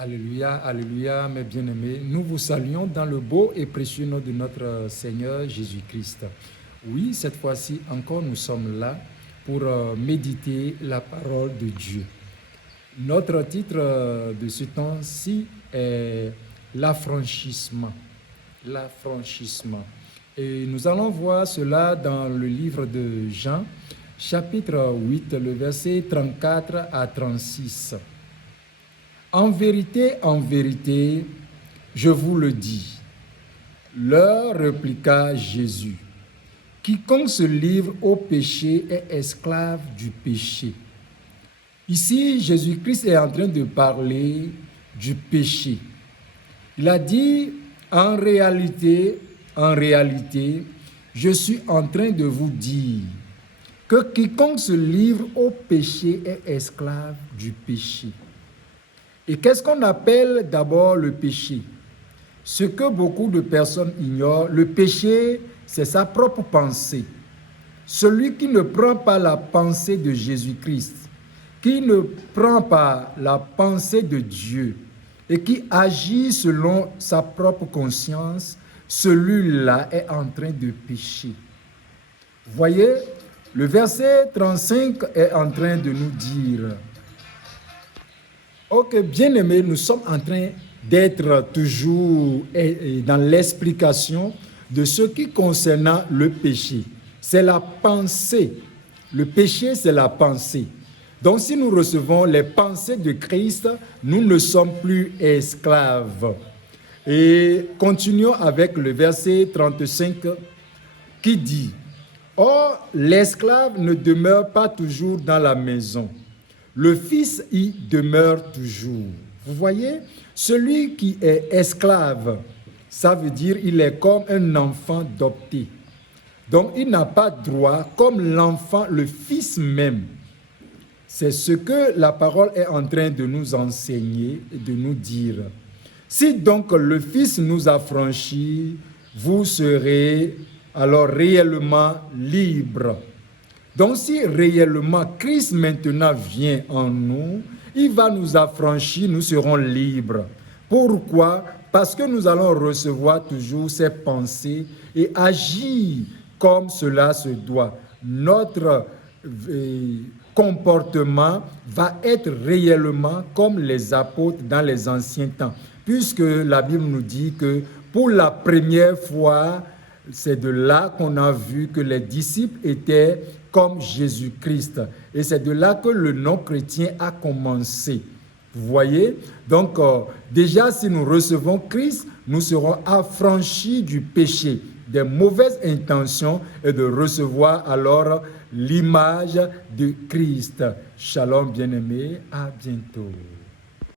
Alléluia, alléluia, mes bien-aimés. Nous vous saluons dans le beau et précieux nom de notre Seigneur Jésus-Christ. Oui, cette fois-ci encore, nous sommes là pour méditer la parole de Dieu. Notre titre de ce temps-ci est l'affranchissement. L'affranchissement. Et nous allons voir cela dans le livre de Jean, chapitre 8, le verset 34 à 36. En vérité, je vous le dis, leur répliqua Jésus, quiconque se livre au péché est esclave du péché. Ici, Jésus-Christ est en train de parler du péché. Il a dit, en réalité, je suis en train de vous dire que quiconque se livre au péché est esclave du péché. Et qu'est-ce qu'on appelle d'abord le péché? Ce que beaucoup de personnes ignorent, le péché, c'est sa propre pensée. Celui qui ne prend pas la pensée de Jésus-Christ, qui ne prend pas la pensée de Dieu et qui agit selon sa propre conscience, celui-là est en train de pécher. Voyez, le verset 35 est en train de nous dire: ok, bien-aimés, nous sommes en train d'être toujours dans l'explication de ce qui concerne le péché. C'est la pensée. Le péché, c'est la pensée. Donc, si nous recevons les pensées de Christ, nous ne sommes plus esclaves. Et continuons avec le verset 35 qui dit: Or, l'esclave ne demeure pas toujours dans la maison. Le Fils y demeure toujours. Vous voyez, celui qui est esclave, ça veut dire il est comme un enfant adopté. Donc, il n'a pas droit comme l'enfant, le Fils même. C'est ce que la parole est en train de nous enseigner et de nous dire. Si donc le Fils nous affranchit, vous serez alors réellement libres. Donc si réellement Christ maintenant vient en nous, il va nous affranchir, nous serons libres. Pourquoi? Parce que nous allons recevoir toujours ces pensées et agir comme cela se doit. Notre comportement va être réellement comme les apôtres dans les anciens temps, puisque la Bible nous dit que pour la première fois, c'est de là qu'on a vu que les disciples étaient comme Jésus-Christ. Et c'est de là que le non-chrétien a commencé. Vous voyez? Donc, déjà, si nous recevons Christ, nous serons affranchis du péché, des mauvaises intentions et de recevoir alors l'image de Christ. Shalom, bien-aimés. À bientôt.